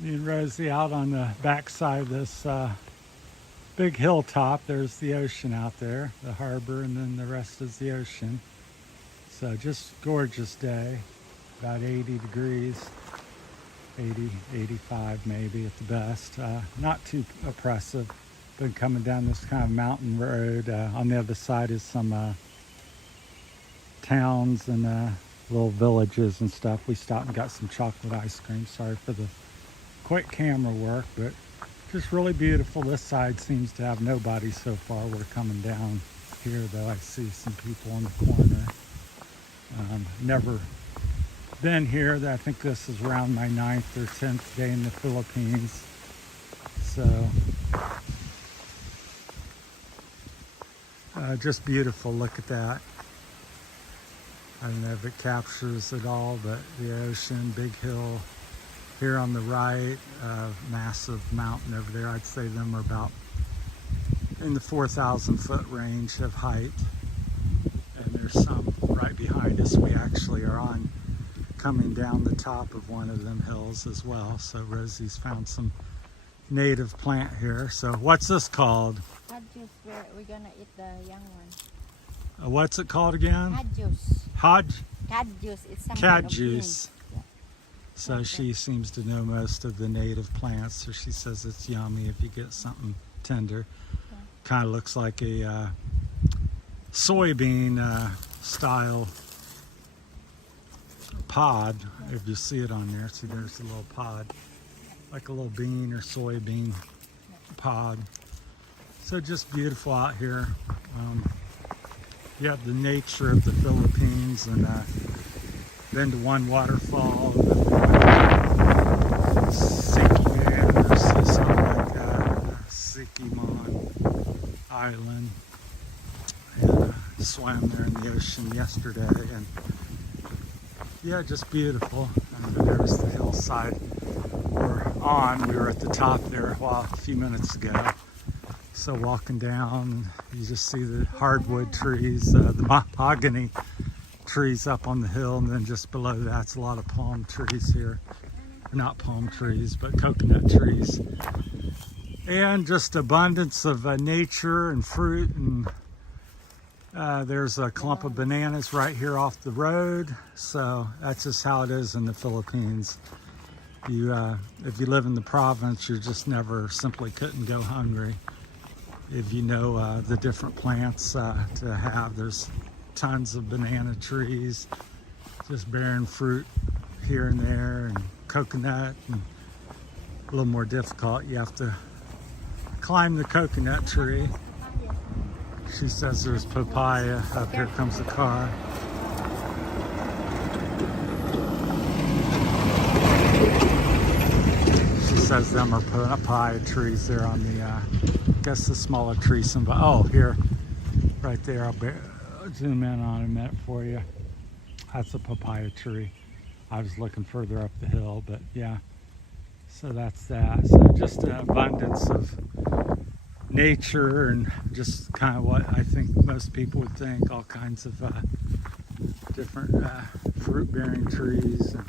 Me and Rosie out on the backside of this big hilltop. There's the ocean out there, the harbor, and then the rest is the ocean. So just gorgeous day, about 80 degrees, 80, 85 maybe at the best. Not too oppressive. Been coming down this kind of mountain road. On the other side is some towns and little villages and stuff. We stopped and got some chocolate ice cream. Sorry for the quick camera work, but just really beautiful. This side seems to have nobody so far. We're coming down here though. I see some people in the corner. Never been here. I think this is around my 9th or 10th day in the Philippines. So just beautiful. Look at that. I don't know if it captures it all, but the ocean, big hill here on the right, massive mountain over there. I'd say them are about in the 4,000 foot range of height. And there's some right behind us. We actually are on coming down the top of one of them hills as well. So Rosie's found some native plant here. So what's this called? Hadjus, we're gonna eat the young one. What's it called again? Hadjus. Hadjus. It's some kind of Cadjuice. bean. So she seems to know most of the native plants. So she says it's yummy if you get something tender. Yeah. Kind of looks like a soybean style pod. If you see it on there, see there's a little pod, like a little bean or soybean pod. So just beautiful out here. You have the nature of the Philippines, and been to one waterfall, Sikiman or something like that, Sikimon Island, and swam there in the ocean yesterday, and yeah, just beautiful. And there's the hillside we're on. We were at the top there a few minutes ago. So walking down, you just see the hardwood trees, the mahogany trees up on the hill, and then just below that's a lot of palm trees here. Not palm trees, but coconut trees. And just abundance of nature and fruit, and there's a clump of bananas right here off the road. So that's just how it is in the Philippines. If you live in the province, you just never simply couldn't go hungry. If you know the different plants to have, there's tons of banana trees, just bearing fruit here and there, and coconut, and a little more difficult. You have to climb the coconut tree. She says there's papaya. Up here comes the car. She says them are papaya trees there on the, I guess the smaller trees. Oh, here, right there. I'll zoom in on a minute for you. That's a papaya tree. I was looking further up the hill, but yeah. So that's that. So just an abundance of nature, and just kind of what I think most people would think, all kinds of different fruit-bearing trees. And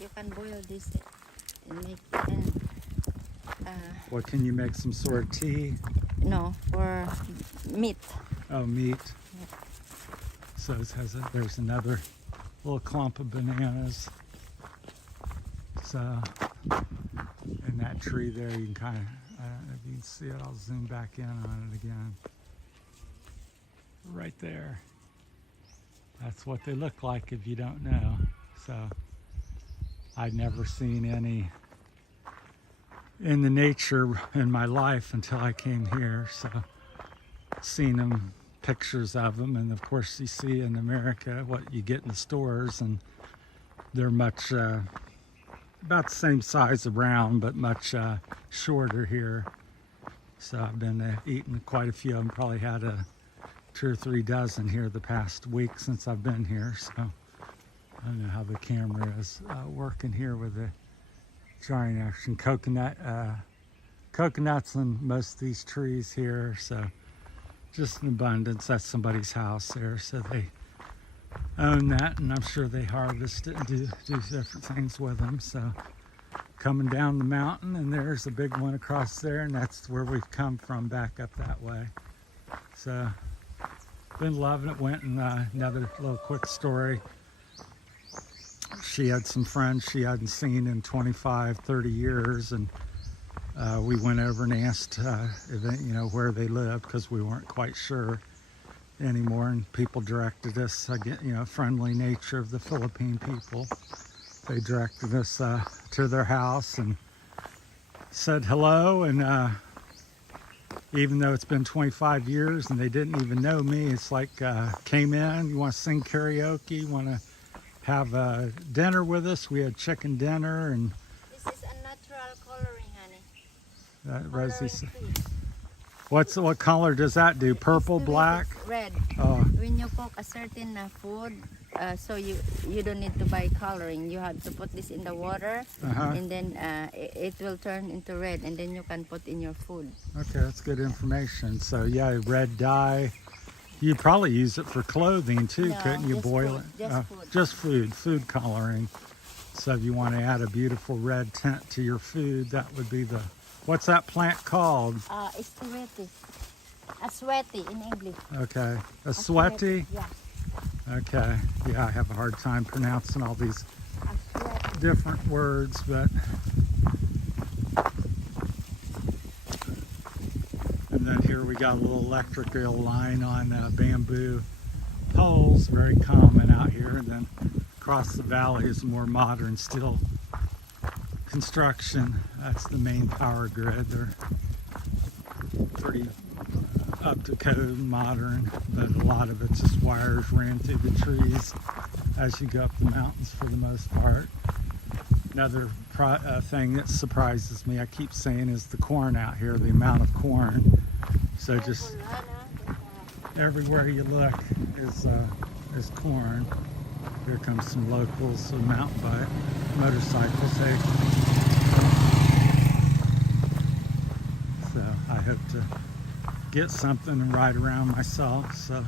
You can boil this and make what can you make? Some sort of tea? no, for meat. Oh, meat. So it has there's another little clump of bananas. So in that tree there, you can kind of, I don't know if you can see it, I'll zoom back in on it again. Right there. That's what they look like if you don't know. So I'd never seen any in the nature in my life until I came here. So seen them, pictures of them, and of course you see in America what you get in the stores, and they're much about the same size around, but much shorter here. So I've been eating quite a few of them. Probably had 2 or 3 dozen here the past week since I've been here. So I don't know how the camera is working here with the drying action. Coconuts on most of these trees here. So just an abundance. That's somebody's house there. So they own that, and I'm sure they harvest it and do different things with them. So coming down the mountain, and there's a big one across there, and that's where we've come from, back up that way. So been loving it. Went and another little quick story. She had some friends she hadn't seen in 25, 30 years, and we went over and asked where they lived, because we weren't quite sure anymore, and people directed us, friendly nature of the Philippine people. They directed us to their house and said hello, and even though it's been 25 years and they didn't even know me, it's like came in, you want to sing karaoke, you want to have dinner with us. We had chicken dinner, and This is a natural coloring, honey. Rosie Coloring said, fish. what color does that do? Purple, It's black? red. Oh, When you cook a certain food, so you don't need to buy coloring. You have to put this in the water, and then it will turn into red, and then you can put in your food. okay, that's good information. So yeah, red dye. You'd probably use it for clothing too, No, couldn't you? just Boil food, it? just food. Food coloring. So if you want to add a beautiful red tint to your food, that would be the, what's that plant called? It's sweaty. A sweaty in English. Okay, a sweaty? Yeah, Okay, yeah, I have a hard time pronouncing all these a sweaty. different words, but. And then here we got a little electrical line on bamboo poles, very common out here. And then across the valley is more modern steel construction. That's the main power grid. They're pretty up to code, modern, but a lot of it's just wires ran through the trees as you go up the mountains for the most part. Another thing that surprises me, I keep saying, is the corn out here, the amount of corn. So just everywhere you look is corn. Here comes some locals, some mountain bike, motorcycles. Hey. So I hope to get something and ride around myself. So,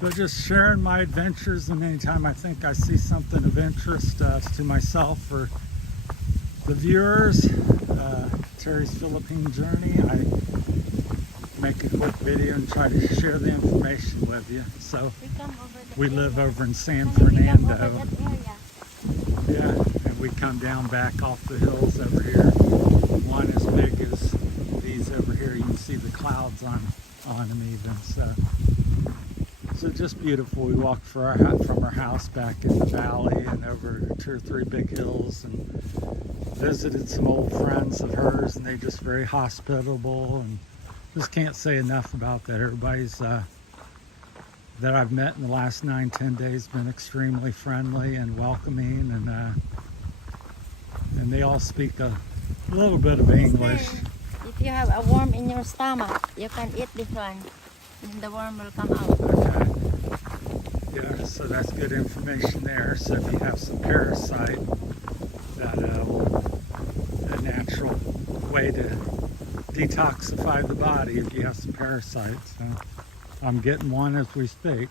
but just sharing my adventures, and anytime I think I see something of interest to myself or the viewers, Terry's Philippine Journey, I make a quick video and try to share the information with you. So we live over in San Fernando. Yeah, and we come down back off the hills over here. One as big as these over here. You can see the clouds on them even. So just beautiful. We walked from our house back in the valley and over 2 or 3 big hills, and visited some old friends of hers, and they just very hospitable, and just can't say enough about that. Everybody's that I've met in the last 9-10 days been extremely friendly and welcoming, and they all speak a little bit of English. If you have a worm in your stomach, you can eat this one, and the worm will come out. Okay. Yeah, so that's good information there. So if you have some parasite, that a natural way to detoxify the body if you have some parasites. So I'm getting one as we speak.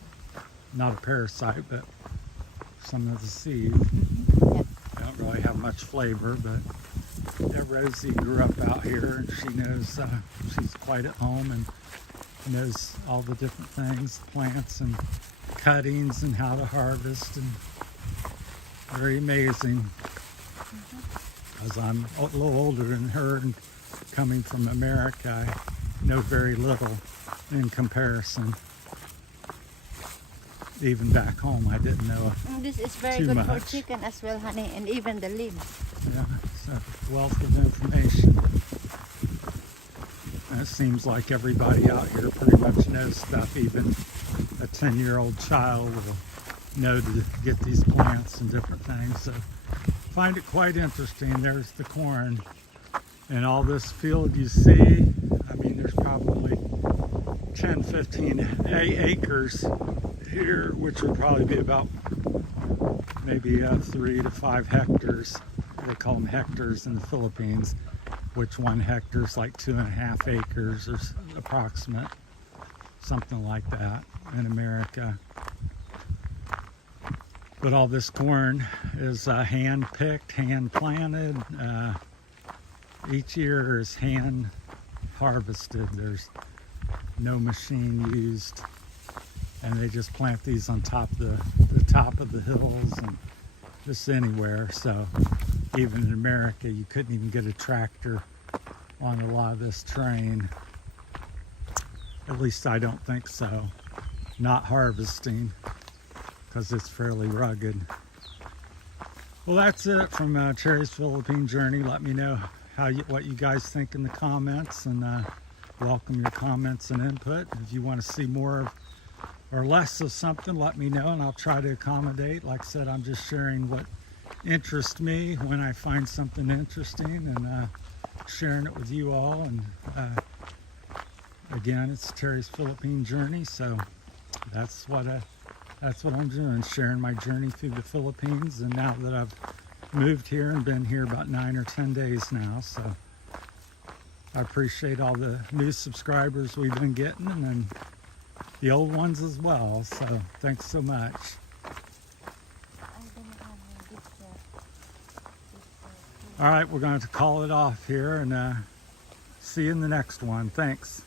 Not a parasite, but some of the seeds. Yeah. They don't really have much flavor, but yeah, Rosie grew up out here, and she knows, she's quite at home and knows all the different things, plants and cuttings and how to harvest, and very amazing. Because I'm a little older than her, and coming from America, I know very little in comparison. Even back home, I didn't know This is very too good much. for chicken as well, honey, and even the leaves. Yeah, it's a wealth of information. And it seems like everybody out here pretty much knows stuff. Even a 10-year-old child will know to get these plants and different things. So find it quite interesting. There's the corn. And all this field you see, I mean, there's probably 10, 15 acres here, which would probably be about maybe 3 to 5 hectares. They call them hectares in the Philippines, which 1 hectare is like 2.5 acres or approximate, something like that in America. But all this corn is hand picked, hand planted. Each year is hand harvested. There's no machine used, and they just plant these on top of the top of the hills and just anywhere. So even in America, you couldn't even get a tractor on a lot of this terrain. At least I don't think so. Not harvesting, because it's fairly rugged. Well, that's it from Cherry's Philippine Journey. Let me know what you guys think in the comments, and welcome your comments and input. If you want to see more of or less of something, let me know and I'll try to accommodate. Like I said, I'm just sharing what interests me when I find something interesting, and sharing it with you all. And again, it's Terry's Philippine Journey, so that's what I'm doing, sharing my journey through the Philippines. And now that I've moved here and been here about 9 or 10 days now, so I appreciate all the new subscribers we've been getting, and then the old ones as well. So thanks so much. All right, we're going to call it off here, and see you in the next one. Thanks.